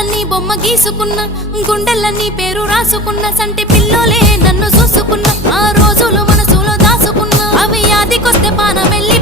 కళ్ళన్నీ బొమ్మ గీసుకున్న గుండెలన్నీ పేరు రాసుకున్న సంటి పిల్లోలే నన్ను చూసుకున్న ఆ రోజులు మనసులో దాసుకున్న అవి యాదికొస్తే పానం వెళ్ళి